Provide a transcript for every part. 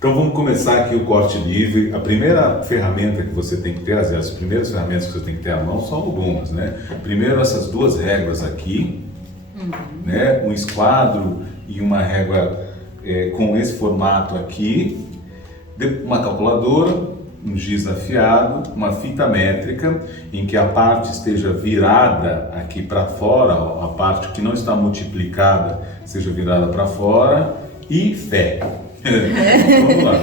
Então vamos começar aqui o corte livre. A primeira ferramenta que você tem que ter, as primeiras ferramentas que você tem que ter à mão são algumas, né? Primeiro essas duas réguas aqui, né? Um esquadro e uma régua com esse formato aqui, uma calculadora, um giz afiado, uma fita métrica em que a parte esteja virada aqui para fora, a parte que não está multiplicada seja virada para fora e fé. Vamos lá.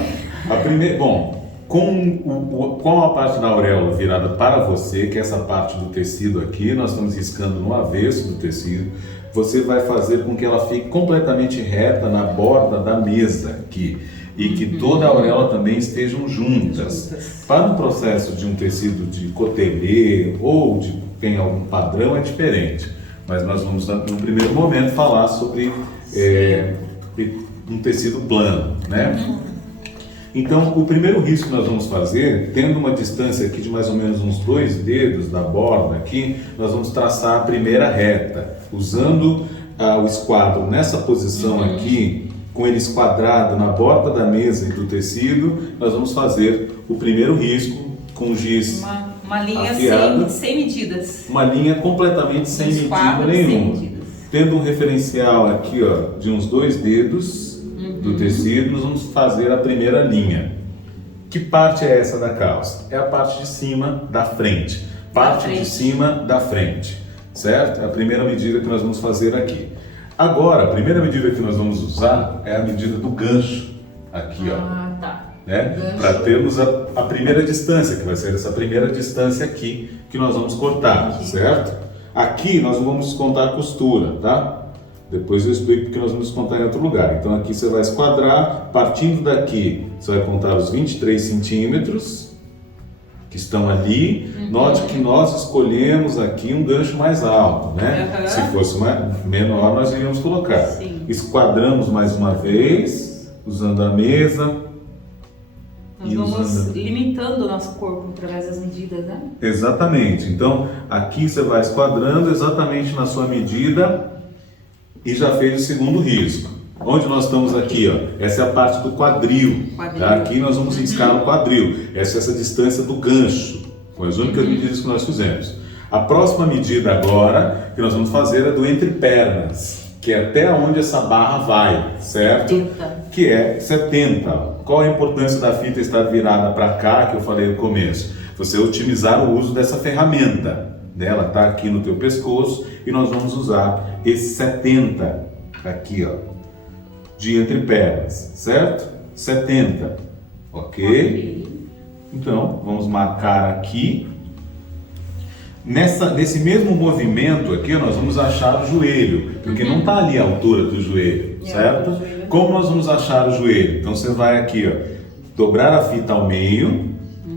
Com a parte da auréola virada para você, que é essa parte do tecido aqui, nós estamos riscando no avesso do tecido, você vai fazer com que ela fique completamente reta na borda da mesa aqui e que toda a auréola também estejam juntas. Para um processo de um tecido de cotelê ou de tem algum padrão é diferente, mas nós vamos no primeiro momento falar sobre um tecido plano, né? Então, o primeiro risco que nós vamos fazer, tendo uma distância aqui de mais ou menos uns 2 dedos da borda aqui, nós vamos traçar a primeira reta, usando o esquadro nessa posição aqui, com ele esquadrado na borda da mesa e do tecido, nós vamos fazer o primeiro risco com giz uma linha afiado, sem medidas. uma linha completamente sem medida nenhuma. Tendo um referencial aqui, ó, de uns 2 dedos do tecido, nós vamos fazer a primeira linha. Que parte é essa da calça? É a parte de cima da frente. Parte de cima da frente, certo? É a primeira medida que nós vamos fazer aqui. Agora, a primeira medida que nós vamos usar é a medida do gancho, aqui, ó. Tá. Né? Para termos a primeira distância, que vai ser essa primeira distância aqui, que nós vamos cortar, certo? Aqui nós não vamos descontar a costura, tá? Depois eu explico porque nós vamos descontar em outro lugar. Então aqui você vai esquadrar, partindo daqui você vai contar os 23 centímetros que estão ali. Note que nós escolhemos aqui um gancho mais alto, né? Se fosse menor nós iríamos colocar. Sim. Esquadramos mais uma vez, usando a mesa. Nós vamos limitando o nosso corpo através das medidas, né? Exatamente. Então, aqui você vai esquadrando exatamente na sua medida e já fez o segundo risco. Onde nós estamos aqui, ó, essa é a parte do quadril. Tá? Aqui nós vamos riscar o quadril. Essa é essa distância do gancho. Foi as únicas medidas que nós fizemos. A próxima medida agora que nós vamos fazer é do entre pernas, que é até onde essa barra vai, certo? 70. Que é 70. Qual a importância da fita estar virada para cá, que eu falei no começo? Você otimizar o uso dessa ferramenta. Ela está aqui no teu pescoço e nós vamos usar esse 70 aqui, ó, de entre pernas, certo? 70, ok? Então, vamos marcar aqui. Nesse mesmo movimento aqui, nós vamos achar o joelho, porque não está ali a altura do joelho, certo? Como nós vamos achar o joelho? Então você vai aqui, ó, dobrar a fita ao meio,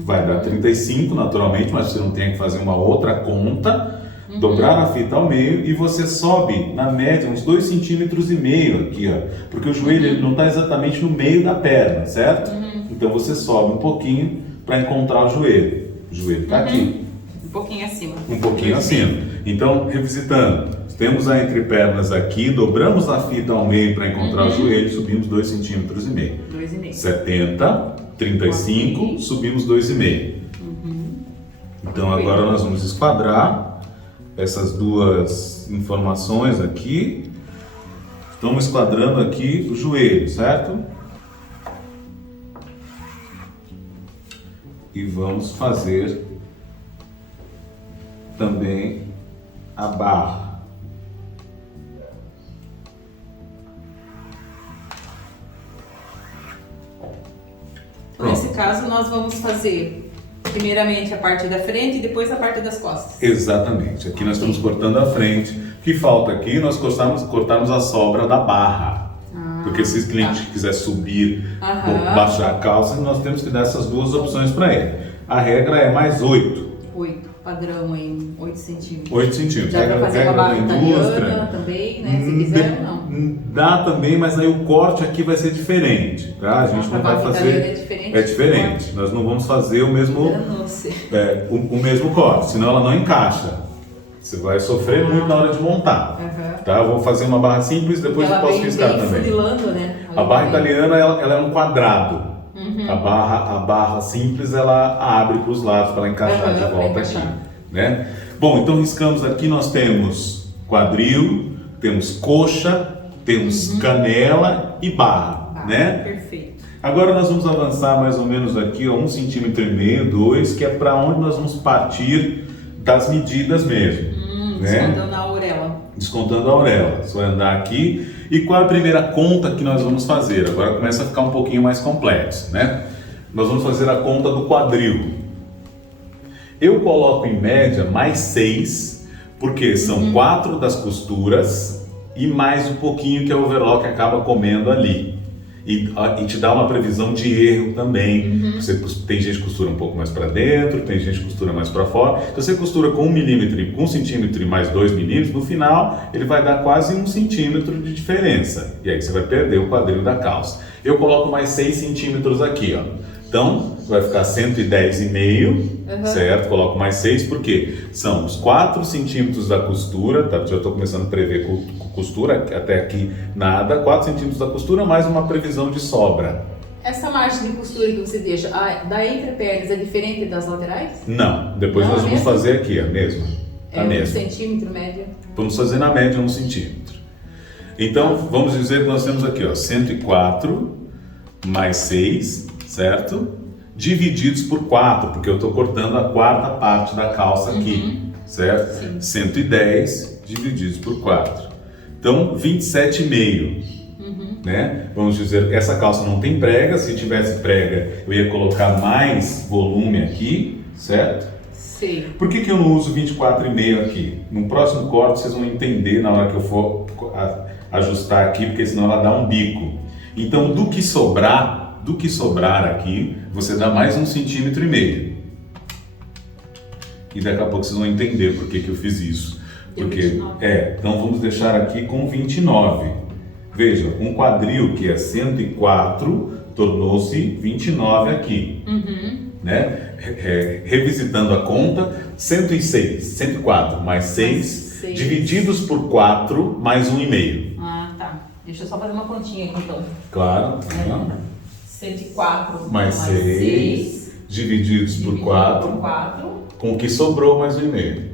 vai dar 35 naturalmente, mas você não tem que fazer uma outra conta. Dobrar a fita ao meio e você sobe na média uns 2,5 cm aqui, ó, porque o joelho ele não está exatamente no meio da perna, certo? Então você sobe um pouquinho para encontrar o joelho. O joelho está aqui. Um pouquinho acima. Um pouquinho acima. Então, revisitando, temos a entrepernas aqui, dobramos a fita ao meio para encontrar o joelho, subimos 2,5 cm. 2,5. 70, 35, subimos 2,5. Então agora nós vamos esquadrar essas duas informações aqui. Estamos esquadrando aqui o joelho, certo? E vamos fazer também a barra. Então, nesse caso, nós vamos fazer primeiramente a parte da frente e depois a parte das costas. Exatamente. Aqui nós estamos cortando a frente. O que falta aqui, nós cortarmos a sobra da barra. Porque se o cliente quiser subir ou baixar a calça, nós temos que dar essas duas opções para ele. A regra é mais 8. 8, padrão em 8 centímetros. 8 centímetros. Dá para fazer uma barra italiana também, né? Se quiser ou não. Dá também, mas aí o corte aqui vai ser diferente, tá? A gente não vai fazer... É diferente. Nós não vamos fazer o mesmo corte, senão ela não encaixa. Você vai sofrer muito na hora de montar. Tá? Eu vou fazer uma barra simples, depois eu posso riscar também. Funilando, né? A barra italiana ela é um quadrado. A barra simples ela abre para os lados para ela encaixar de volta aqui. Né? Bom, então riscamos aqui, nós temos quadril, temos coxa, temos canela e barra. Né? Perfeito. Agora nós vamos avançar mais ou menos aqui, ó, 1,5 cm, 2, que é para onde nós vamos partir das medidas mesmo. Né? Descontando a auréola. Descontando a auréola. Você vai andar aqui. E qual é a primeira conta que nós vamos fazer? Agora começa a ficar um pouquinho mais complexo, né? Nós vamos fazer a conta do quadril. Eu coloco em média mais 6, porque são 4 das costuras e mais um pouquinho que a overlock acaba comendo ali. E te dá uma previsão de erro também. Tem gente que costura um pouco mais para dentro, tem gente que costura mais para fora. Então você costura com 1 milímetro, 1 centímetro e mais 2 milímetros, no final ele vai dar quase 1 centímetro de diferença. E aí você vai perder o quadril da calça. Eu coloco mais 6 centímetros aqui, ó. Então vai ficar 110,5, certo? Coloco mais 6, porque são os 4 centímetros da costura, tá? Já estou começando a prever costura, até aqui nada, 4 centímetros da costura, mais uma previsão de sobra. Essa margem de costura que você deixa da entrepernas é diferente das laterais? Não, depois nós vamos fazer aqui a mesma. É 1 centímetro média? Vamos fazer na média 1 centímetro. Então vamos dizer que nós temos aqui, ó, 104 mais 6, certo? Divididos por 4, porque eu estou cortando a quarta parte da calça aqui, certo? Sim. 110 divididos por 4. Então, 27,5. Né? Vamos dizer, essa calça não tem prega, se tivesse prega eu ia colocar mais volume aqui, certo? Sim. Por que eu não uso 24,5 aqui? No próximo corte vocês vão entender na hora que eu for ajustar aqui, porque senão ela dá um bico. Então, do que sobrar aqui, você dá mais 1,5 centímetro. E daqui a pouco vocês vão entender por que eu fiz isso. Porque, então vamos deixar aqui com 29. Veja, um quadril que é 104 tornou-se 29 aqui. Né? Revisitando a conta, 106, 104 mais 6, divididos por 4 mais 1,5. Ah, tá. Deixa eu só fazer uma continha aqui então. Claro. 104 mais 6, divididos por 4, com o que sobrou mais 1,5.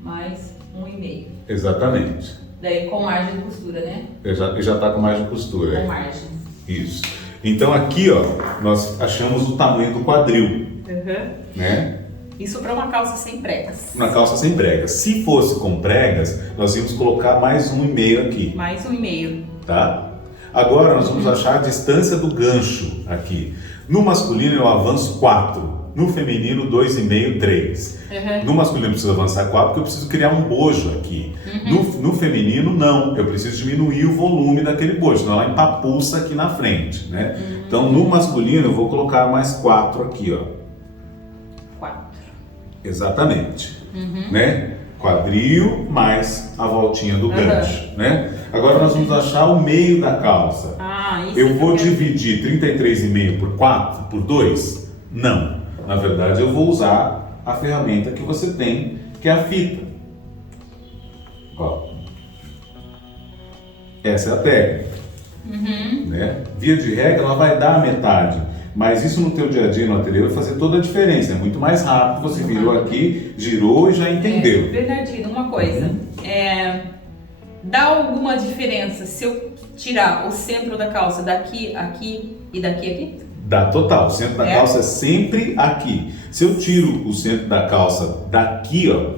Mais 1,5. Exatamente. Daí com margem de costura, né? Já está com margem de costura. Com margem. Isso. Então aqui, ó, nós achamos o tamanho do quadril. Né? Isso para uma calça sem pregas. Uma calça sem pregas. Se fosse com pregas, nós íamos colocar mais 1,5 aqui. Mais 1,5. Tá? Agora nós vamos achar a distância do gancho aqui. No masculino eu avanço 4. No feminino, 2,5, 3. No masculino eu preciso avançar 4 porque eu preciso criar um bojo aqui. No feminino, não. Eu preciso diminuir o volume daquele bojo, senão ela empapuça aqui na frente, né? Então, no masculino, eu vou colocar mais 4 aqui, ó. 4. Exatamente. Né? Quadril mais a voltinha do gancho, né? Agora nós vamos achar o meio da calça. Eu vou dividir 33,5 por 4, por 2? Não. Na verdade, eu vou usar a ferramenta que você tem, que é a fita. Ó. Essa é a técnica. Né? Via de regra, ela vai dar a metade. Mas isso no teu dia a dia no ateliê vai fazer toda a diferença. É muito mais rápido. Você virou aqui, girou e já entendeu. Verdade, uma coisa. Dá alguma diferença se eu tirar o centro da calça daqui, aqui e daqui, aqui? Dá total. O centro da calça é sempre aqui. Se eu tiro o centro da calça daqui, ó,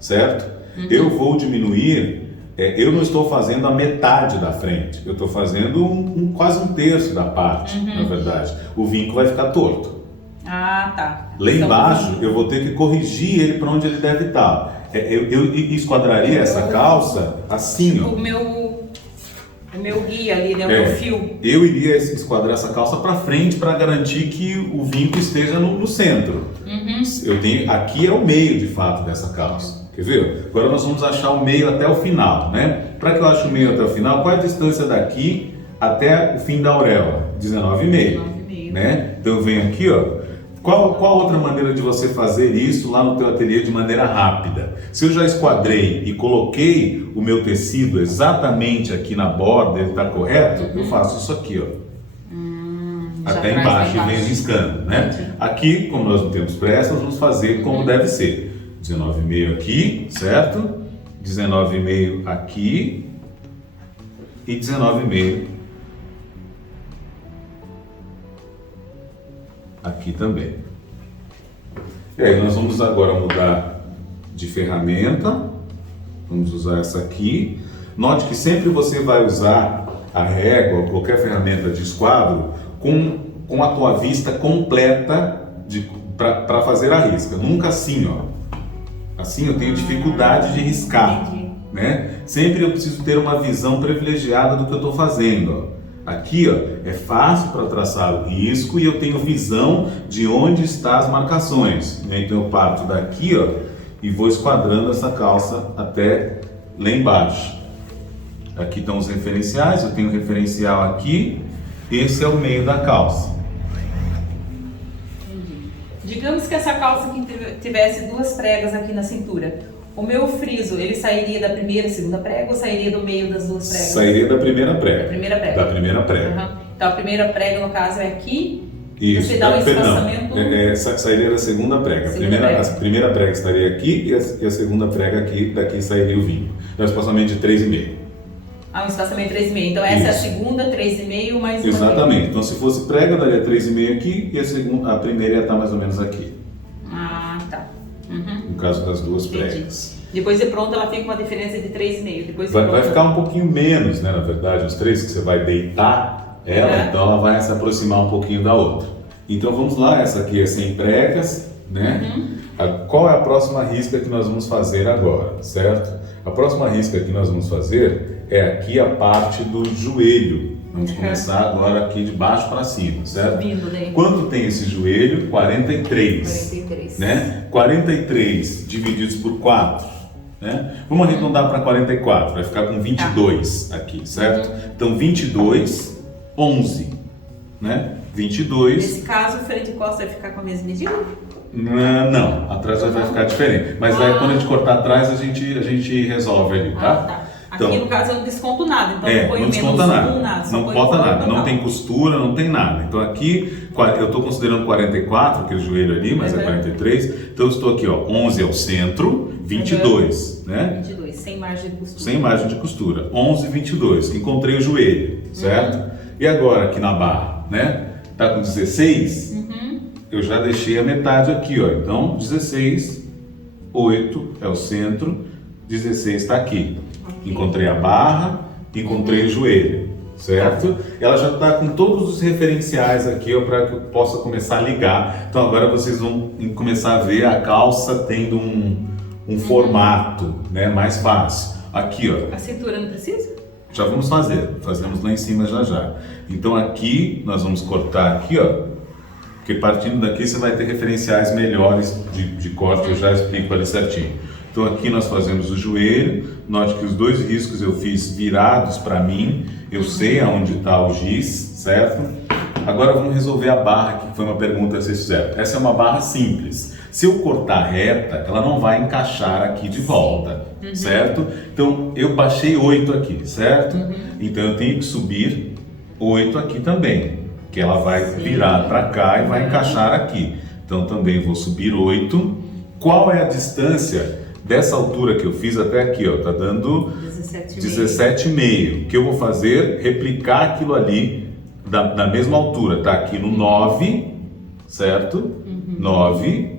certo? Eu vou diminuir. Eu não estou fazendo a metade da frente. Eu estou fazendo quase um terço da parte, na verdade. O vinco vai ficar torto. Ah, tá. Lá embaixo, eu vou ter que corrigir ele para onde ele deve estar. Eu esquadraria essa calça assim, ó. O meu guia ali, né? O meu fio. Eu iria esquadrar essa calça para frente para garantir que o vinco esteja no centro. Aqui é o meio, de fato, dessa calça. Quer ver? Agora nós vamos achar o meio até o final, né? Para que eu ache o meio até o final, qual é a distância daqui até o fim da auréola? 19,5. Né? Então eu venho aqui, ó. Qual outra maneira de você fazer isso lá no teu ateliê de maneira rápida? Se eu já esquadrei e coloquei o meu tecido exatamente aqui na borda, ele está correto, eu faço isso aqui, ó. Até embaixo e venho riscando, né? Aqui, como nós não temos pressa, nós vamos fazer como deve ser. 19,5 aqui, certo? 19,5 aqui e 19,5 aqui também. E aí nós vamos agora mudar de ferramenta. Vamos usar essa aqui. Note que sempre você vai usar a régua ou qualquer ferramenta de esquadro com a tua vista completa para fazer a risca. Nunca assim, ó. Assim eu tenho dificuldade de riscar, né? Sempre eu preciso ter uma visão privilegiada do que eu estou fazendo, ó. Aqui, ó, é fácil para traçar o risco e eu tenho visão de onde estão as marcações. Então eu parto daqui, ó, e vou esquadrando essa calça até lá embaixo. Aqui estão os referenciais, eu tenho um referencial aqui, esse é o meio da calça. Entendi. Digamos que essa calça aqui tivesse 2 pregas aqui na cintura. O meu friso, ele sairia da primeira e segunda prega ou sairia do meio das 2 pregas? Sairia da primeira prega. Da primeira prega. Da primeira prega. Uhum. Então a primeira prega, no caso, é aqui. Isso. Você dá um espaçamento... Sairia da segunda prega. A primeira prega estaria aqui e a segunda prega aqui, daqui sairia o vinho. É um espaçamento de 3,5. Um espaçamento de 3,5. Então essa é a segunda, 3,5 mais uma. Exatamente. Então se fosse prega, daria 3,5 aqui e a primeira ia estar mais ou menos aqui. Ah, tá. Uhum. No caso das 2 pregas. Depois de pronto ela fica com uma diferença de 3,5. Depois vai ficar um pouquinho menos, né? Na verdade, os 3 que você vai deitar ela, então ela vai se aproximar um pouquinho da outra. Então vamos lá, essa aqui é sem pregas, né? Qual é a próxima risca que nós vamos fazer agora, certo? A próxima risca que nós vamos fazer é aqui a parte do joelho. Vamos começar agora aqui de baixo para cima, certo? Quanto tem esse joelho? 43. 43. Né? 43 divididos por 4. Né? Vamos arredondar para 44, vai ficar com 22 aqui, certo? Então 22, 11. Né? 22. Nesse caso, frente e costa vai ficar com a mesma medida? Não, atrás vai ficar diferente. Mas aí quando a gente cortar atrás, a gente resolve ali, tá? Tá. Aqui Então, no caso eu não desconto nada, então não ponho desconta nada. nada. Não bota nada, não tem costura, não tem nada. Então aqui, eu estou considerando 44, aquele joelho ali, mas é 43. Então eu estou aqui, ó, 11 é o centro, 22, né? 22, sem margem de costura. Sem margem de costura. 11, 22. Encontrei o joelho, certo? E agora aqui na barra, né? Tá com 16? Eu já deixei a metade aqui, ó. Então 16, 8 é o centro, 16 está aqui. Encontrei a barra, encontrei o joelho, certo? Ela já está com todos os referenciais aqui, ó, para que eu possa começar a ligar. Então agora vocês vão começar a ver a calça tendo um formato, né, mais fácil. Aqui, ó. A cintura não precisa? Já vamos fazer, fazemos lá em cima já. Então aqui nós vamos cortar aqui, ó, porque partindo daqui você vai ter referenciais melhores de corte, eu já explico ali certinho. Então aqui nós fazemos o joelho, note que os 2 riscos eu fiz virados para mim, eu sei aonde está o giz, certo? Agora vamos resolver a barra, que foi uma pergunta que vocês fizeram. Essa é uma barra simples. Se eu cortar reta, ela não vai encaixar aqui de volta, certo? Então eu baixei 8 aqui, certo? Então eu tenho que subir 8 aqui também, que ela vai virar para cá e vai encaixar aqui. Então também vou subir 8. Qual é a distância dessa altura que eu fiz até aqui, ó? Tá dando 17,5. O que eu vou fazer? Replicar aquilo ali da mesma altura. Tá aqui no 9, certo? 9,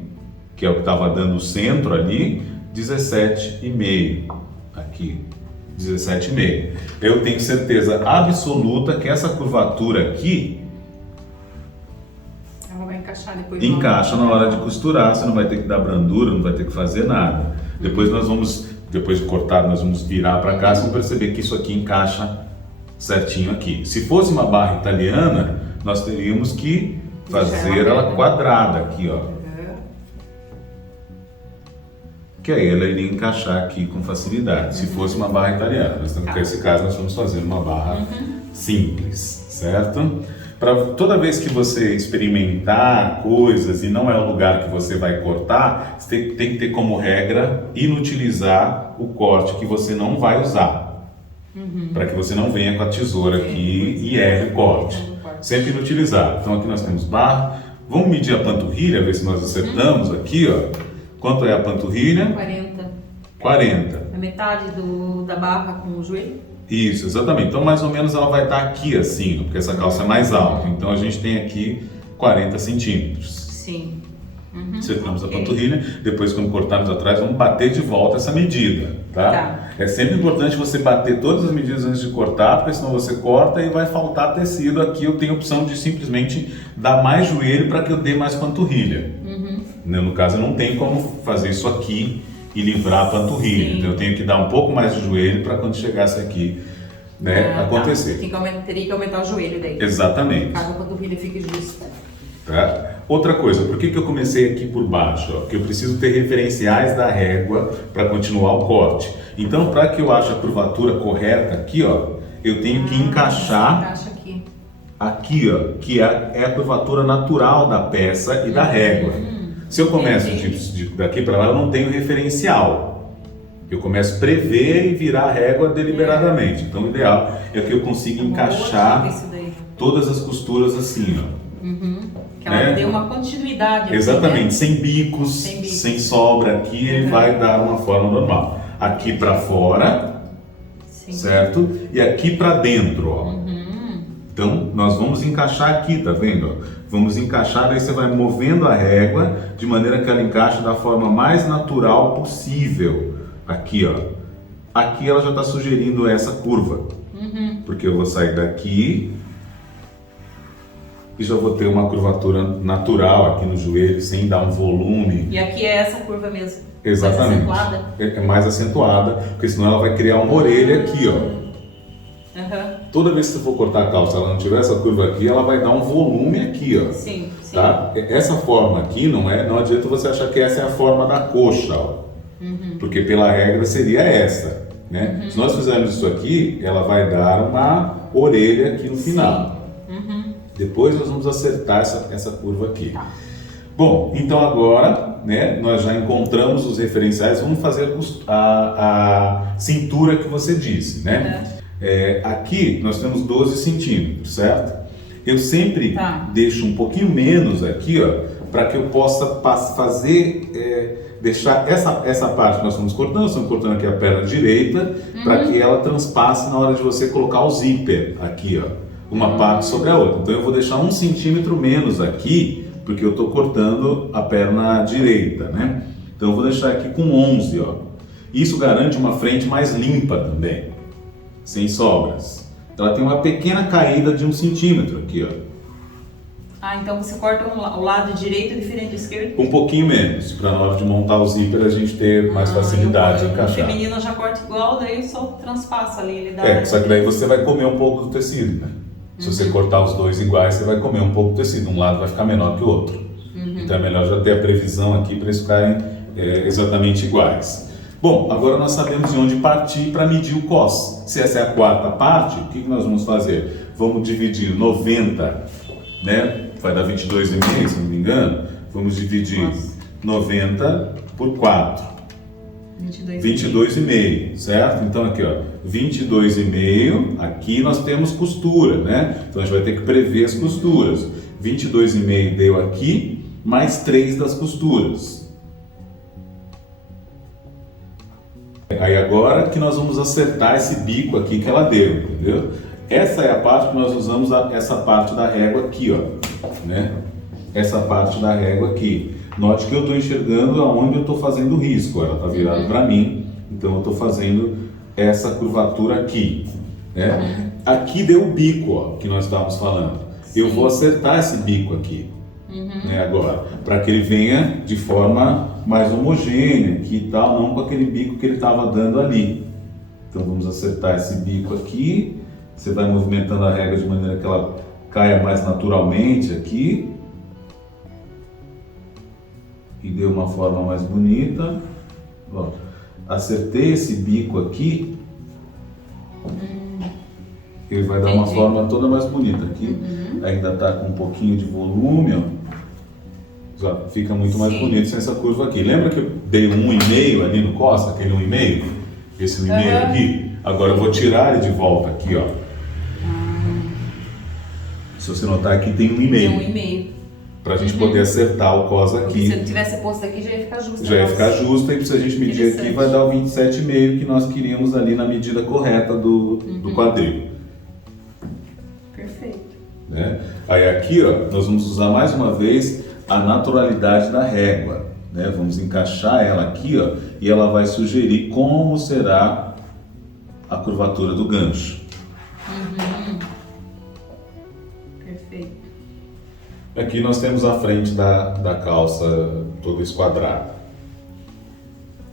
que é o que estava dando o centro ali, 17,5. Aqui, 17,5. Eu tenho certeza absoluta que essa curvatura aqui ela vai encaixar depois. Encaixa na hora de costurar, você não vai ter que dar brandura, não vai ter que fazer nada. Depois depois de cortar, nós vamos virar para cá, vocês vão perceber que isso aqui encaixa certinho aqui. Se fosse uma barra italiana, nós teríamos que fazer ela quadrada aqui, ó. Que aí ela iria encaixar aqui com facilidade, se fosse uma barra italiana. Mas nesse caso nós estamos fazendo uma barra simples, certo? Toda vez que você experimentar coisas e não é o lugar que você vai cortar, você tem que ter como regra inutilizar o corte que você não vai usar. Para que você não venha com a tesoura aqui e erre o corte. Sempre inutilizar. Então aqui nós temos barra. Vamos medir a panturrilha, ver se nós acertamos aqui, ó. Quanto é a panturrilha? 40. 40. A metade da barra com o joelho? Isso, exatamente. Então mais ou menos ela vai estar aqui assim, porque essa calça é mais alta. Então a gente tem aqui 40 centímetros. Sim. Acertamos a panturrilha, depois quando cortarmos atrás vamos bater de volta essa medida, tá? É sempre importante você bater todas as medidas antes de cortar, porque senão você corta e vai faltar tecido. Aqui eu tenho a opção de simplesmente dar mais joelho para que eu dê mais panturrilha. No caso eu não tenho como fazer isso aqui e livrar a panturrilha, então eu tenho que dar um pouco mais de joelho para quando chegasse aqui, né, acontecer. Teria que aumentar o joelho daí. Exatamente. Caso a panturrilha fique justa. Tá? Outra coisa, por que eu comecei aqui por baixo? Ó? Porque eu preciso ter referenciais da régua para continuar o corte. Então, para que eu ache a curvatura correta aqui, ó, eu tenho que encaixar Encaixa aqui, ó, que é a curvatura natural da peça e da régua. Se eu começo daqui para lá, eu não tenho referencial. Eu começo a prever e virar a régua deliberadamente. Então, o ideal é que eu consiga encaixar todas as costuras assim, ó. Que ela dê uma continuidade. Exatamente, assim, né? sem bicos, sem sobra aqui, ele vai dar uma forma normal. Aqui para fora, certo? E aqui para dentro, ó. Então, nós vamos encaixar aqui, tá vendo? Vamos encaixar, aí você vai movendo a régua de maneira que ela encaixe da forma mais natural possível. Aqui, ó. Aqui ela já está sugerindo essa curva. Porque eu vou sair daqui e já vou ter uma curvatura natural aqui no joelho, sem dar um volume. E aqui é essa curva mesmo? Exatamente. Mais acentuada? É mais acentuada, porque senão ela vai criar uma orelha aqui, ó. Toda vez que você for cortar a calça, ela não tiver essa curva aqui, ela vai dar um volume aqui, ó. Sim. Tá? Essa forma aqui não adianta você achar que essa é a forma da coxa, ó. Porque pela regra seria essa, né? Se nós fizermos isso aqui, ela vai dar uma orelha aqui no final. Depois nós vamos acertar essa curva aqui. Bom, então agora, né, nós já encontramos os referenciais, vamos fazer a cintura que você disse, né? Aqui nós temos 12 centímetros, certo? Eu sempre deixo um pouquinho menos aqui, ó, para que eu possa deixar essa parte que nós estamos cortando aqui a perna direita, para que ela transpasse na hora de você colocar o zíper aqui, ó. Uma parte sobre a outra. Então eu vou deixar 1 centímetro menos aqui, porque eu estou cortando a perna direita, né? Então eu vou deixar aqui com 11, ó. Isso garante uma frente mais limpa também, sem sobras. Ela tem uma pequena caída de 1 centímetro aqui, ó. Então você corta o lado direito diferente do esquerdo? Um pouquinho menos, para na hora de montar o zíper a gente ter mais facilidade de encaixar. O feminino já corta igual, daí só transpassa ali, ele dá... Só que daí você vai comer um pouco do tecido, né? Se você cortar os dois iguais, você vai comer um pouco do tecido. Um lado vai ficar menor que o outro. Então é melhor já ter a previsão aqui para eles ficarem exatamente iguais. Bom, agora nós sabemos de onde partir para medir o cos. Se essa é a quarta parte, o que nós vamos fazer? Vamos dividir 90, né? Vai dar 22,5, se não me engano. Vamos dividir 90 por 4. 22,5, certo? Então aqui, ó, 22,5, aqui nós temos costura, né? Então a gente vai ter que prever as costuras. 22,5 deu aqui, mais 3 das costuras. Aí agora que nós vamos acertar esse bico aqui que ela deu, entendeu? Essa é a parte que nós usamos, essa parte da régua aqui, ó, né? Essa parte da régua aqui. Note que eu estou enxergando aonde eu estou fazendo o risco, ela está virada para mim, então eu estou fazendo essa curvatura aqui, né? Aqui deu o bico, ó, que nós estávamos falando. Eu vou acertar esse bico aqui, né, agora, para que ele venha de forma mais homogênea aqui e tal, não com aquele bico que ele estava dando ali. Então vamos acertar esse bico aqui, você vai movimentando a régua de maneira que ela caia mais naturalmente aqui. E deu uma forma mais bonita. Ó, acertei esse bico aqui. ele vai dar uma Entendi. forma toda mais bonita. Aqui ainda está com um pouquinho de volume, ó. Fica muito mais Sim. bonito sem essa curva aqui. Lembra que eu dei um 1,5 ali no Costa, aquele 1,5? Esse 1,5 aqui? Agora eu vou tirar ele de volta aqui, ó. Se você notar aqui tem 1,5. Tem 1,5. Para a gente poder acertar o cos Porque se aqui. eu tivesse posto aqui, já ia ficar justo. Já ia ficar justo, e se a gente medir aqui Interessante. vai dar o 27,5 que nós queríamos ali na medida correta do quadril. Perfeito. Né? Aí aqui, ó, nós vamos usar mais uma vez a naturalidade da régua. Né? Vamos encaixar ela aqui, ó, e ela vai sugerir como será a curvatura do gancho. Perfeito. Aqui nós temos a frente da calça toda esquadrada,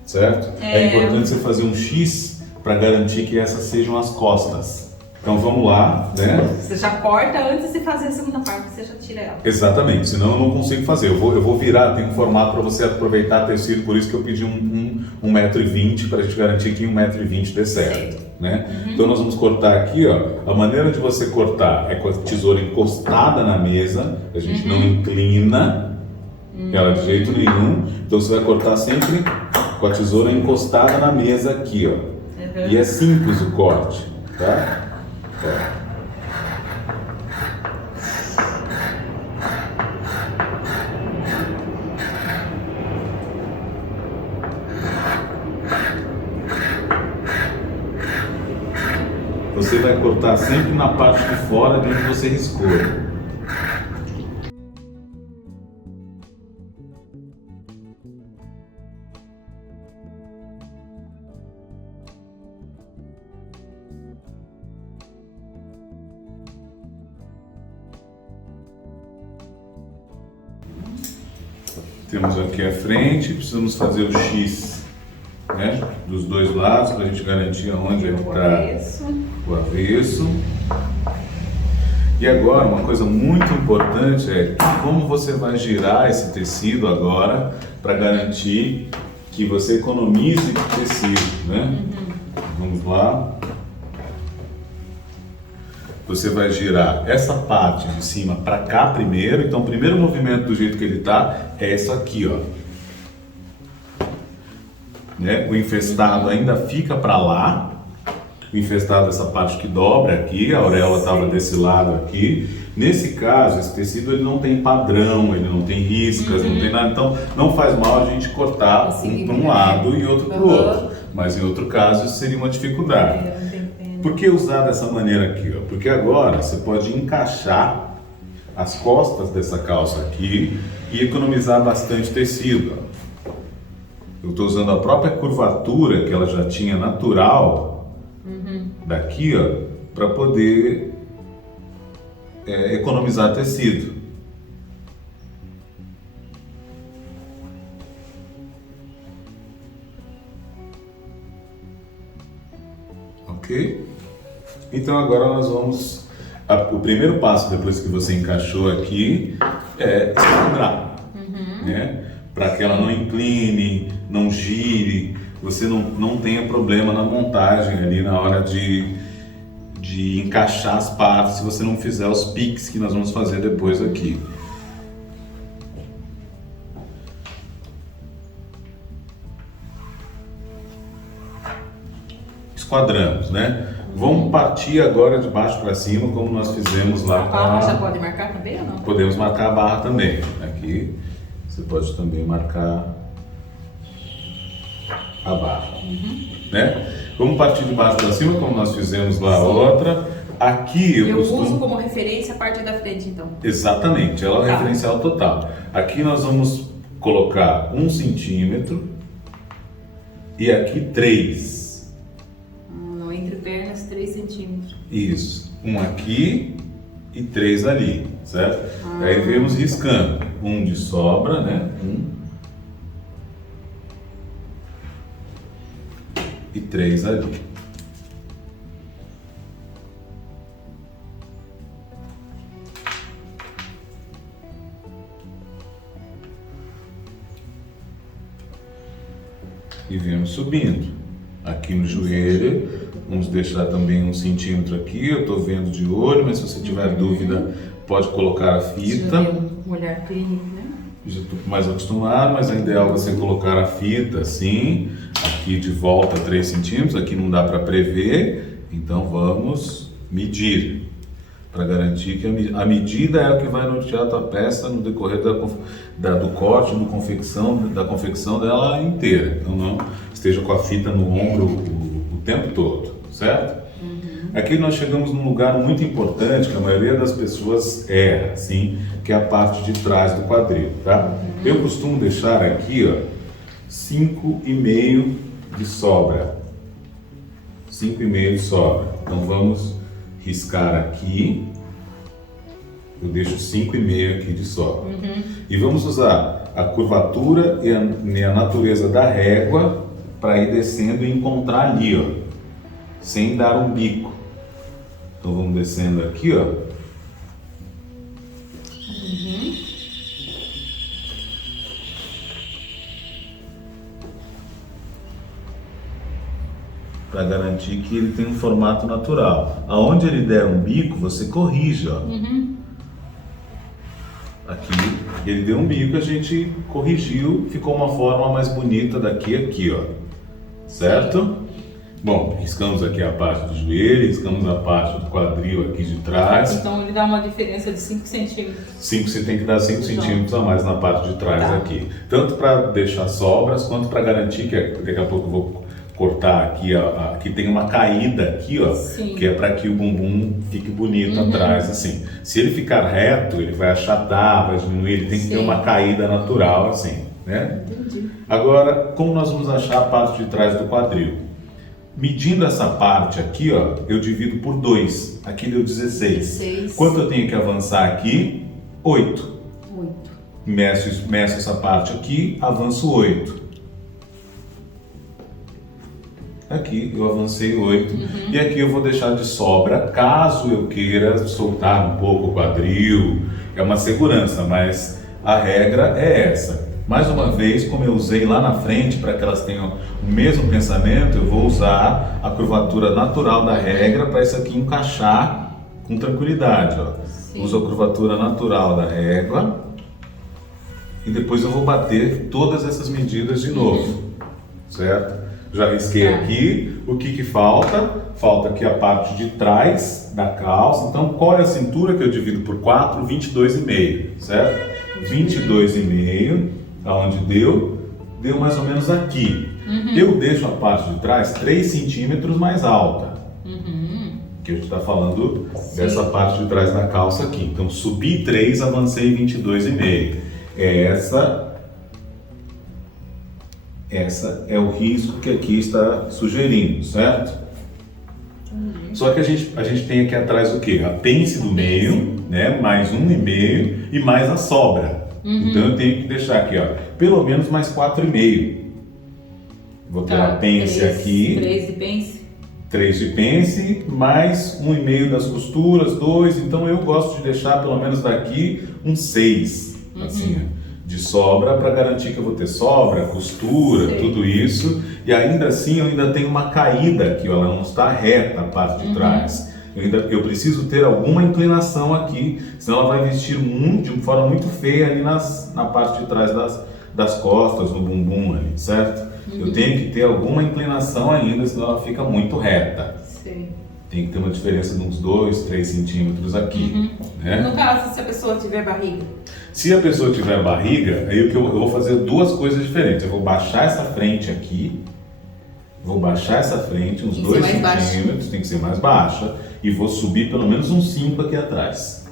certo? É importante você fazer um X para garantir que essas sejam as costas. Então vamos lá, né? Você já corta antes de fazer a segunda parte, você já tira ela. Exatamente, senão eu não consigo fazer. Eu vou virar, tem um formato para você aproveitar tecido, por isso que eu pedi 1,20 m para a gente garantir que 1,20 m dê certo. Né? Então nós vamos cortar aqui, ó. A maneira de você cortar é com a tesoura encostada na mesa, a gente não inclina ela de jeito nenhum. Então você vai cortar sempre com a tesoura encostada na mesa aqui, ó. E é simples o corte, tá? Ó. Você vai cortar sempre na parte de fora de onde você riscou. Temos aqui a frente, precisamos fazer o X, né, dos dois lados para a gente garantir aonde ele está o avesso. E agora uma coisa muito importante é como você vai girar esse tecido agora para garantir que você economize tecido, né? Vamos lá. Você vai girar essa parte de cima para cá primeiro. Então o primeiro movimento do jeito que ele está é isso aqui, ó. Né? O infestado ainda fica para lá. O infestado, essa parte que dobra aqui, a auréola estava desse lado aqui. Nesse caso, esse tecido ele não tem padrão, ele não tem riscas, não tem nada. Então, não faz mal a gente cortar um para um lado e outro para o outro. Mas em outro caso, isso seria uma dificuldade. Por que usar dessa maneira aqui? Ó? Porque agora você pode encaixar as costas dessa calça aqui e economizar bastante tecido. Ó. Eu estou usando a própria curvatura que ela já tinha natural daqui, ó, para poder economizar tecido. Ok? Então agora nós vamos... O primeiro passo depois que você encaixou aqui é esquadrar, né? Para que ela não incline, não gire, você não tenha problema na montagem ali na hora de encaixar as partes, se você não fizer os piques que nós vamos fazer depois aqui. Esquadramos, né? Vamos partir agora de baixo para cima, como nós fizemos lá. A barra já pode marcar também ou não? Podemos marcar a barra também. Aqui você pode também marcar a barra. Né? Vamos partir de baixo para cima, como nós fizemos lá a outra. Aqui eu uso como referência a parte da frente, então. Exatamente, ela é o referencial total. Aqui nós vamos colocar 1 centímetro e aqui 3. Entre pernas, 3 centímetros. Isso. 1 aqui e 3 ali, certo? Aí vemos riscando. 1 de sobra, né? 1 e 3 ali. E viemos subindo. aqui no joelho. Vamos deixar também 1 centímetro aqui, eu estou vendo de olho, mas se você tiver dúvida, pode colocar a fita. Um olhar clínico, né? Já estou mais acostumado, mas é ideal você colocar a fita assim, aqui de volta 3 centímetros, aqui não dá para prever, então vamos medir, para garantir que a medida é o que vai nortear a tua peça no decorrer do corte, da confecção dela inteira. Então não esteja com a fita no ombro o tempo todo, certo? Aqui nós chegamos num lugar muito importante que a maioria das pessoas erra, assim, que é a parte de trás do quadril, tá? Eu costumo deixar aqui, ó, 5,5 de sobra. 5,5 de sobra. Então vamos riscar aqui. Eu deixo 5,5 aqui de sobra. E vamos usar a curvatura e a natureza da régua para ir descendo e encontrar ali, ó, sem dar um bico. Então vamos descendo aqui, ó. Para garantir que ele tem um formato natural. Aonde ele der um bico, você corrige, ó. Aqui ele deu um bico, a gente corrigiu, ficou uma forma mais bonita daqui a aqui, ó. Certo? Bom, riscamos aqui a parte do joelho, riscamos a parte do quadril aqui de trás. Então ele dá uma diferença de 5 centímetros. Você tem que dar 5 centímetros a mais na parte de trás aqui. Tanto para deixar sobras, quanto para garantir que daqui a pouco eu vou cortar aqui, aqui tem uma caída aqui, ó, que é para que o bumbum fique bonito atrás, assim. Se ele ficar reto, ele vai achatar, vai diminuir, ele tem que ter uma caída natural, assim, né? Entendi. Agora, como nós vamos achar a parte de trás do quadril? Medindo essa parte aqui, ó, eu divido por 2. Aqui deu 16. Quanto eu tenho que avançar aqui? 8. Meço essa parte aqui, avanço 8. Aqui eu avancei 8. E aqui eu vou deixar de sobra, caso eu queira soltar um pouco o quadril. É uma segurança, mas a regra é essa. Mais uma vez, como eu usei lá na frente, para que elas tenham o mesmo pensamento, eu vou usar a curvatura natural da regra para isso aqui encaixar com tranquilidade, ó. Uso a curvatura natural da régua e depois eu vou bater todas essas medidas de novo, certo? Já risquei aqui. O que falta? Falta aqui a parte de trás da calça. Então, qual é a cintura que eu divido por 4? 22,5, certo? 22,5, aonde deu mais ou menos aqui. Eu deixo a parte de trás 3 centímetros mais alta. Que a gente está falando dessa parte de trás da calça aqui. Então, subi 3, avancei 22,5. Essa é o risco que aqui está sugerindo, certo? Só que a gente tem aqui atrás o quê? A pence do meio, né? Mais 1,5 e mais a sobra. Então eu tenho que deixar aqui, ó, pelo menos mais 4,5. Vou ter a pence aqui. 3 de pence. 3 de pence, mais 1,5 das costuras, 2. Então eu gosto de deixar pelo menos daqui um 6, assim, de sobra, para garantir que eu vou ter sobra, costura, tudo isso. E ainda assim eu ainda tenho uma caída aqui, ó, ela não está reta a parte de trás. Eu preciso ter alguma inclinação aqui, senão ela vai vestir de uma forma muito feia ali na parte de trás das costas, no bumbum ali, certo? Eu tenho que ter alguma inclinação ainda, senão ela fica muito reta. Tem que ter uma diferença de uns 2, 3 centímetros aqui. Né? No caso, se a pessoa tiver barriga? Se a pessoa tiver barriga, aí eu vou fazer duas coisas diferentes. Eu vou baixar essa frente aqui, uns 2 centímetros, tem que ser mais baixa, e vou subir pelo menos uns 5 aqui atrás.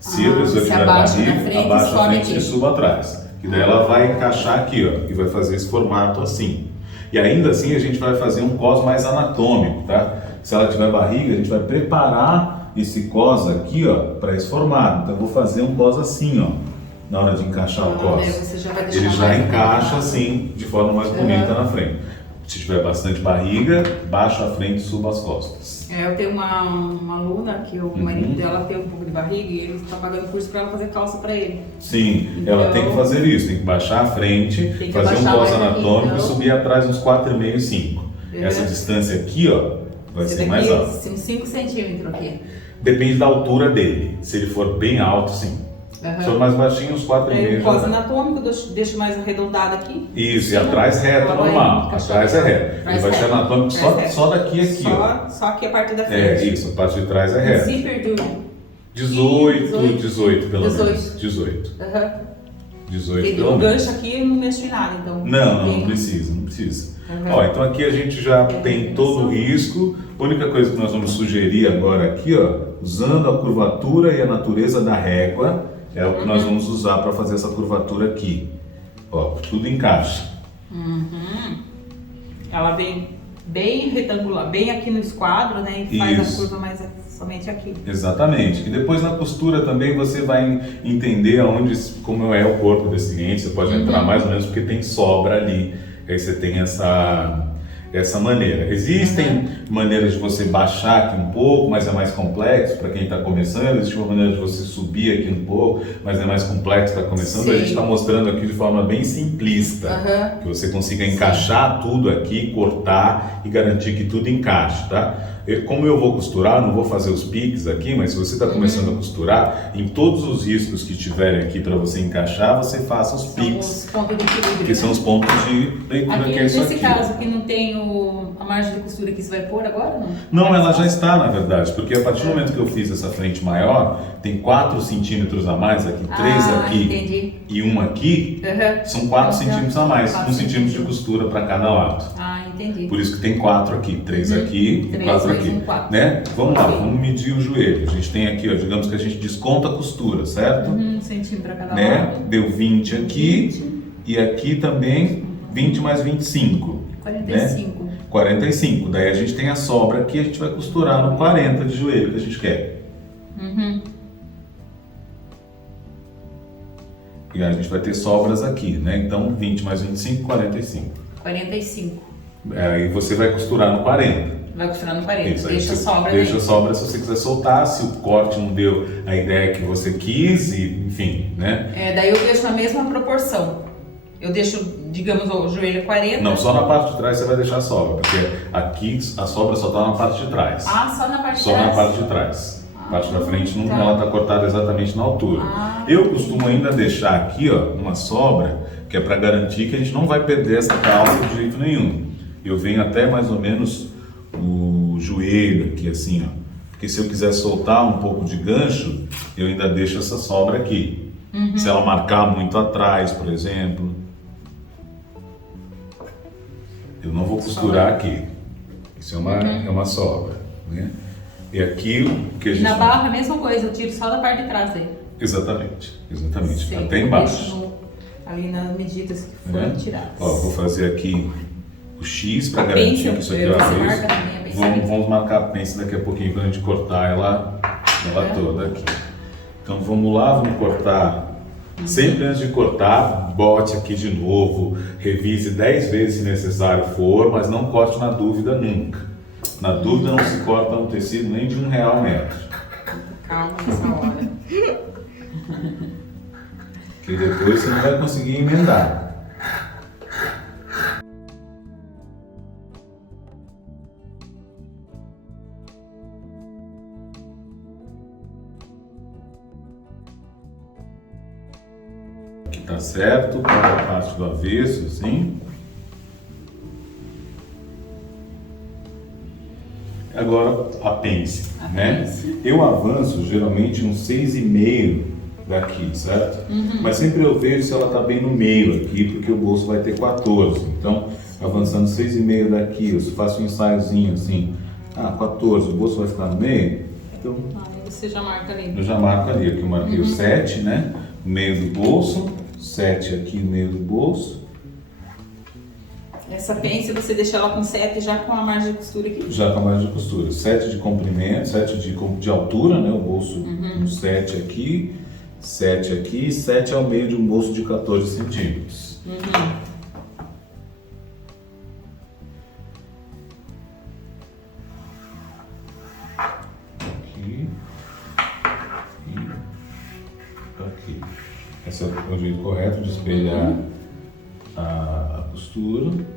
Se a pessoa tiver barriga, abaixa a frente e suba atrás. E daí ela vai encaixar aqui, ó, e vai fazer esse formato assim. E ainda assim a gente vai fazer um cos mais anatômico, tá? Se ela tiver barriga, a gente vai preparar esse cos aqui, ó, para esse formato. Então eu vou fazer um cos assim, ó, na hora de encaixar o cos. Ele já encaixa assim, de forma mais bonita na frente. Se tiver bastante barriga, baixa a frente e suba as costas. Eu tenho uma aluna que o marido dela tem um pouco de barriga e ele está pagando curso para ela fazer calça para ele. Sim, então, ela tem que fazer isso, tem que baixar a frente, fazer um cos anatômico e subir atrás uns 4,5, 5. Essa distância aqui, ó, vai ser mais alta. 5 centímetros aqui. Depende da altura dele. Se ele for bem alto, sim. Se for mais baixinho, uns 4,5. O pós-anatômico, deixo mais arredondado aqui. Isso, e atrás reto, normal. Atrás é reto. Ele vai ser anatômico só daqui aqui, ó. Só aqui a parte da frente. Isso, a parte de trás é reto. Zíper do... 18 pelo menos. 18. 18 pelo O menos. gancho aqui eu não mexo em nada, então. Não precisa. Ó, então aqui a gente já tem todo o risco. A única coisa que nós vamos sugerir agora aqui, ó, usando a curvatura e a natureza da régua, é o que nós vamos usar para fazer essa curvatura aqui. Ó, tudo encaixa. Ela vem bem retangular, bem aqui no esquadro, né? E faz a curva mais somente aqui. Exatamente. E depois na costura também você vai entender como é o corpo desse cliente. Você pode entrar mais ou menos porque tem sobra ali. Aí você tem essa maneira. Existem maneiras de você baixar aqui um pouco, mas é mais complexo para quem está começando. Existe uma maneira de você subir aqui um pouco, mas é mais complexo para começando. Sim. A gente está mostrando aqui de forma bem simplista, que você consiga encaixar tudo aqui, cortar e garantir que tudo encaixe, tá? Como eu vou costurar, não vou fazer os piques aqui, mas se você está começando a costurar, em todos os riscos que tiverem aqui para você encaixar, você faça os piques. Os pontos de equilíbrio. Que são os pontos de leitura, aqui, que é isso aqui. Nesse caso que não tem a margem de costura que você vai pôr agora, não? Não, ela já está, na verdade, porque a partir do momento que eu fiz essa frente maior, tem 4 centímetros a mais aqui, 3 aqui entendi. E 1 aqui, são 4 centímetros a mais, 1 centímetro de costura para cada lado. Entendi. Por isso que tem 4 aqui, 3 aqui e 4 aqui. Né? Vamos lá, vamos medir o joelho. A gente tem aqui, ó, digamos que a gente desconta a costura, certo? 1 centímetro para cada lado. Deu 20 aqui e aqui também 20 mais 25. 45. Né? 45. Daí a gente tem a sobra aqui, a gente vai costurar no 40 de joelho que a gente quer. E a gente vai ter sobras aqui, né? Então 20 mais 25, 45. 45. Aí você vai costurar no 40. Vai costurar no 40. Isso, deixa a sobra. Deixa a sobra se você quiser soltar, se o corte não deu a ideia que você quis, e, enfim, né? Daí eu deixo na mesma proporção. Eu deixo, digamos, o joelho 40. Não, só na parte de trás você vai deixar a sobra, porque aqui a sobra só está na parte de trás. Só na parte de trás? Só na parte de trás. A parte da frente não, ela está cortada exatamente na altura. Eu costumo ainda deixar aqui, ó, uma sobra, que é para garantir que a gente não vai perder essa calça de jeito nenhum. Eu venho até mais ou menos o joelho aqui, assim, ó. Porque se eu quiser soltar um pouco de gancho, eu ainda deixo essa sobra aqui. Se ela marcar muito atrás, por exemplo, eu não vou costurar aqui. Isso é uma sobra, né? E aqui o que a gente... Na barra a mesma coisa, eu tiro só da parte de trás aí. Exatamente. Sim, até embaixo. Ali nas medidas que foram tiradas. Ó, vou fazer aqui o X para garantir que isso aqui é isso. Vamos marcar a pence daqui a pouquinho quando a gente cortar ela toda aqui. Então vamos lá, vamos cortar. Sempre antes de cortar, bote aqui de novo, revise 10 vezes se necessário for, mas não corte na dúvida nunca. Na dúvida não se corta um tecido nem de R$1 metro. Calma nessa hora. Que depois você não vai conseguir emendar. Aqui tá certo, para a parte do avesso, assim. Agora a pence, né? Eu avanço geralmente uns 6,5 daqui, certo? Mas sempre eu vejo se ela tá bem no meio aqui, porque o bolso vai ter 14. Então, avançando 6,5 daqui, eu faço um ensaiozinho assim. 14, o bolso vai ficar no meio. Então, aí você já marca ali. Eu já marco ali, aqui eu marquei o 7, né? No meio do bolso, 7 aqui no meio do bolso. Essa pence você deixa ela com 7 já com a margem de costura aqui? Já com a margem de costura. 7 de comprimento, 7 de altura, né? O bolso, um 7 aqui, 7 aqui, 7 ao meio de um bolso de 14 centímetros. Aqui e aqui. Esse é o jeito correto de espelhar a costura.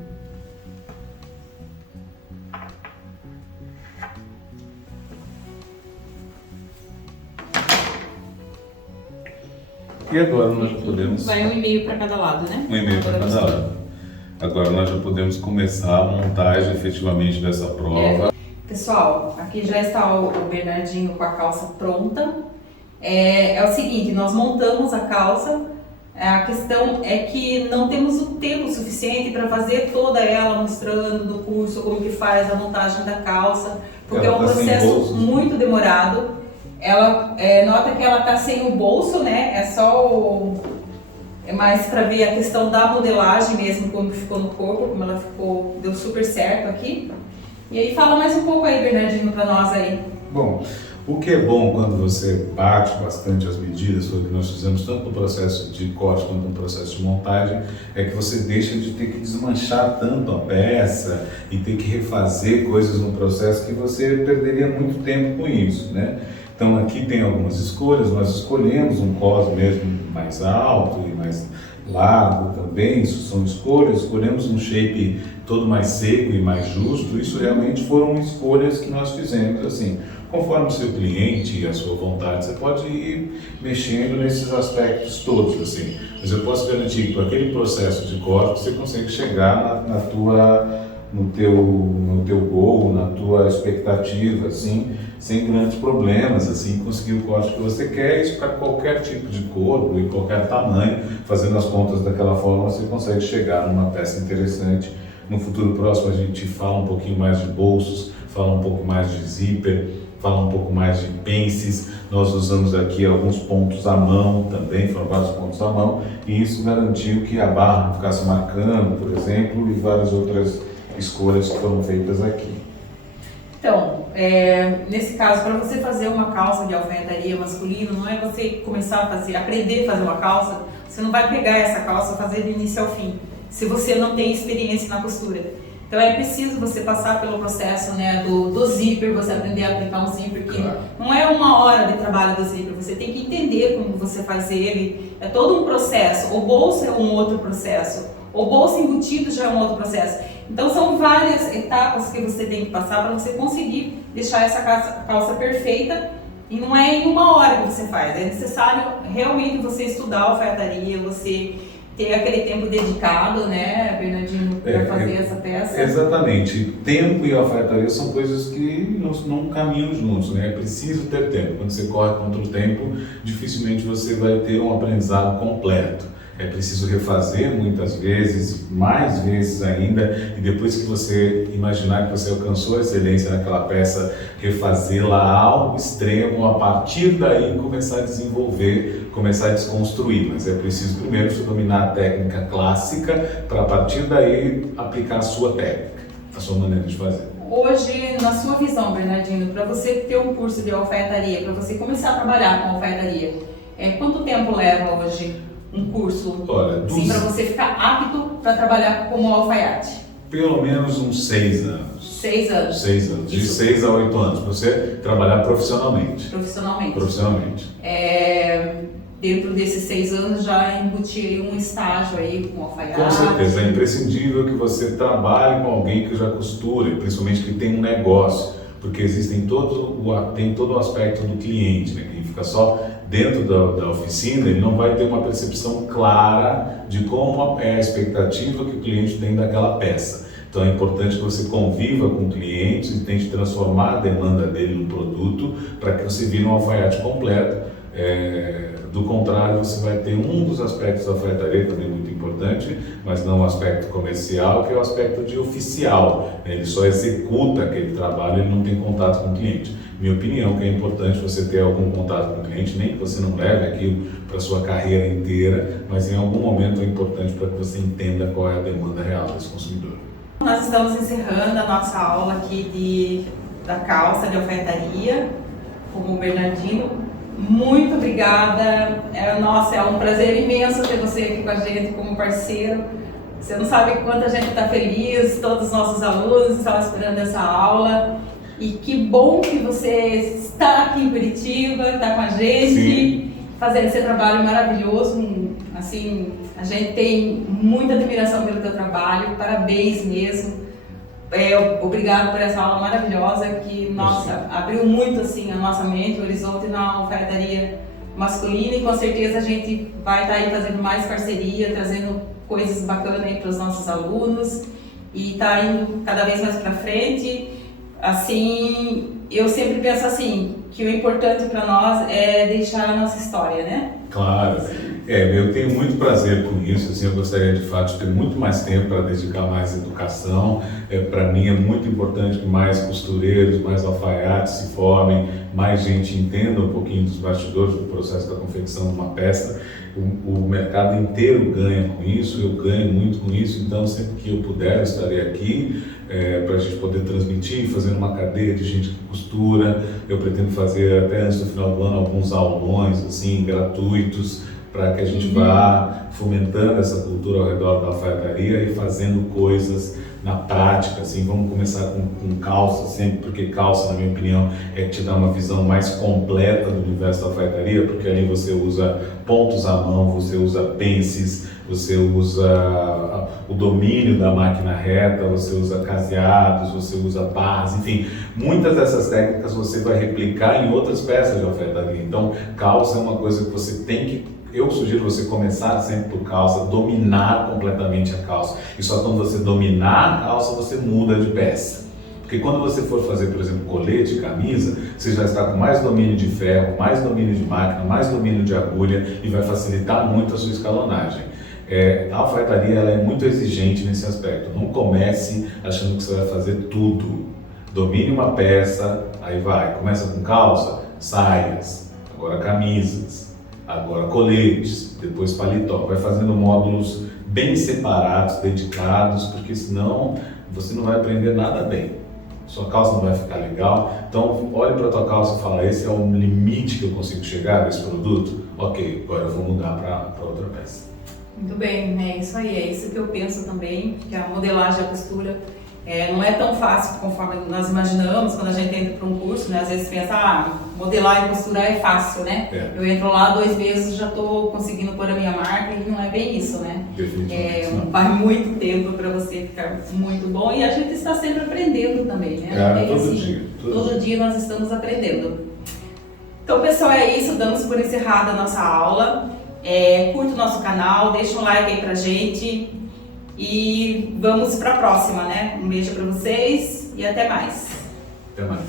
E agora nós já podemos... Vai 1,5 para cada lado, né? 1,5 para cada lado. Agora nós já podemos começar a montagem efetivamente dessa prova. Pessoal, aqui já está o Bernardinho com a calça pronta. É o seguinte, nós montamos a calça. A questão é que não temos o tempo suficiente para fazer toda ela mostrando no curso como que faz a montagem da calça, porque é um processo muito demorado. Ela nota que ela está sem o bolso, né? É mais para ver a questão da modelagem mesmo, como ficou no corpo, como ela ficou, deu super certo aqui. E aí fala mais um pouco aí, Bernardinho, para nós aí. Bom, o que é bom quando você bate bastante as medidas, foi o que nós fizemos tanto no processo de corte quanto no processo de montagem, é que você deixa de ter que desmanchar tanto a peça e ter que refazer coisas no processo que você perderia muito tempo com isso, né? Então aqui tem algumas escolhas, nós escolhemos um cos mesmo mais alto e mais largo também, isso são escolhemos um shape todo mais seco e mais justo, isso realmente foram escolhas que nós fizemos assim. Conforme o seu cliente e a sua vontade, você pode ir mexendo nesses aspectos todos, assim. Mas eu posso garantir que com aquele processo de corte você consegue chegar no teu gol, na tua expectativa, assim, sem grandes problemas, assim, conseguir o corte que você quer. Isso para qualquer tipo de corpo e qualquer tamanho, fazendo as contas daquela forma, você consegue chegar numa peça interessante. No futuro próximo a gente fala um pouquinho mais de bolsos, fala um pouco mais de zíper, fala um pouco mais de pences. Nós usamos aqui alguns pontos à mão também, foram vários pontos à mão, e isso garantiu que a barra não ficasse marcando, por exemplo, e várias outras escolhas que foram feitas aqui. Então, nesse caso, para você fazer uma calça de alfaiataria masculina, não é você começar a aprender a fazer uma calça, você não vai pegar essa calça e fazer do início ao fim, se você não tem experiência na costura. Então é preciso você passar pelo processo, né, do zíper, você aprender a aplicar um zíper, que não é 1 hora de trabalho do zíper, você tem que entender como você faz ele, é todo um processo. O bolso é um outro processo, o bolso embutido já é um outro processo. Então são várias etapas que você tem que passar para você conseguir deixar essa calça perfeita, e não é em 1 hora que você faz, é necessário realmente você estudar a alfaiataria, você ter aquele tempo dedicado, né, Bernardinho, para fazer essa peça. Exatamente. Tempo e alfaiataria são coisas que não caminham juntos, né? É preciso ter tempo. Quando você corre contra o tempo, dificilmente você vai ter um aprendizado completo. É preciso refazer muitas vezes, mais vezes ainda, e depois que você imaginar que você alcançou a excelência naquela peça, refazê-la ao extremo, a partir daí começar a desenvolver, começar a desconstruir. Mas é preciso primeiro você dominar a técnica clássica, para a partir daí aplicar a sua técnica, a sua maneira de fazer. Hoje, na sua visão, Bernardinho, para você ter um curso de alfaiataria, para você começar a trabalhar com alfaiataria, quanto tempo leva hoje um curso, assim, para você ficar apto para trabalhar como alfaiate? Pelo menos uns 6 anos. 6 anos? 6 anos, de 6 a 8 anos, para você trabalhar profissionalmente. Profissionalmente. Dentro desses 6 anos já embutiria um estágio aí com alfaiate? Com certeza, é imprescindível que você trabalhe com alguém que já costura, principalmente que tem um negócio, porque tem todo o aspecto do cliente, né? Quem fica só dentro da oficina, ele não vai ter uma percepção clara de como é a expectativa que o cliente tem daquela peça. Então é importante que você conviva com o cliente e tente transformar a demanda dele no produto para que você vire um alfaiate completo. Do contrário, você vai ter um dos aspectos da alfaiataria também muito importante, mas não o aspecto comercial, que é o aspecto de oficial. Ele só executa aquele trabalho, ele não tem contato com o cliente. Minha opinião é que é importante você ter algum contato com o cliente, nem que você não leve aquilo para a sua carreira inteira, mas em algum momento é importante para que você entenda qual é a demanda real desse consumidor. Nós estamos encerrando a nossa aula aqui da calça de alfaiataria com o Bernardinho. Muito obrigada, é um prazer imenso ter você aqui com a gente como parceiro. Você não sabe quanta gente está feliz, todos os nossos alunos estavam esperando essa aula. E que bom que você está aqui em Curitiba, está com a gente, sim, fazendo esse trabalho maravilhoso. Assim, a gente tem muita admiração pelo teu trabalho, parabéns mesmo. Obrigado por essa aula maravilhosa que, nossa, abriu muito assim a nossa mente, o horizonte na alfaiataria masculino, e com certeza a gente vai estar aí fazendo mais parceria, trazendo coisas bacanas aí para os nossos alunos e tá indo cada vez mais para frente. Assim, eu sempre penso assim, que o importante para nós é deixar a nossa história, né? Claro. Eu tenho muito prazer com isso, assim, eu gostaria de fato de ter muito mais tempo para dedicar mais à educação. Para mim é muito importante que mais costureiros, mais alfaiates se formem, mais gente entenda um pouquinho dos bastidores do processo da confecção de uma peça. O mercado inteiro ganha com isso, eu ganho muito com isso, então sempre que eu puder eu estarei aqui para a gente poder transmitir, fazendo uma cadeia de gente que costura. Eu pretendo fazer até antes do final do ano alguns aulões assim, gratuitos, para que a gente vá fomentando essa cultura ao redor da alfaiataria e fazendo coisas na prática, assim. Vamos começar com calça sempre, porque calça, na minha opinião, é que te dá uma visão mais completa do universo da alfaiataria, porque ali você usa pontos à mão, você usa pences, você usa o domínio da máquina reta, você usa caseados, você usa barras, enfim, muitas dessas técnicas você vai replicar em outras peças de alfaiataria. Então, calça é uma coisa que você tem que... Eu sugiro você começar sempre por calça, dominar completamente a calça. E só quando você dominar a calça, você muda de peça. Porque quando você for fazer, por exemplo, colete, camisa, você já está com mais domínio de ferro, mais domínio de máquina, mais domínio de agulha e vai facilitar muito a sua escalonagem. A alfaiataria ela é muito exigente nesse aspecto. Não comece achando que você vai fazer tudo. Domine uma peça, aí vai. Começa com calça, saias, agora camisas, agora coletes, depois paletó. Vai fazendo módulos bem separados, dedicados, porque senão você não vai aprender nada bem. Sua calça não vai ficar legal. Então, olhe para a tua calça e fala, esse é o limite que eu consigo chegar nesse produto? Ok, agora eu vou mudar para outra peça. Muito bem, é isso aí, é isso que eu penso também, que a modelagem e a costura não é tão fácil conforme nós imaginamos quando a gente entra para um curso, né? Às vezes pensa, modelar e costurar é fácil, né? Eu entro lá 2 meses já estou conseguindo pôr a minha marca e não é bem isso, né? Vai muito tempo para você ficar muito bom e a gente está sempre aprendendo também, né? Todo dia nós estamos aprendendo. Então, pessoal, é isso, damos por encerrada a nossa aula. Curta o nosso canal, deixa um like aí pra gente e vamos para a próxima, né? Um beijo para vocês e até mais. Até mais.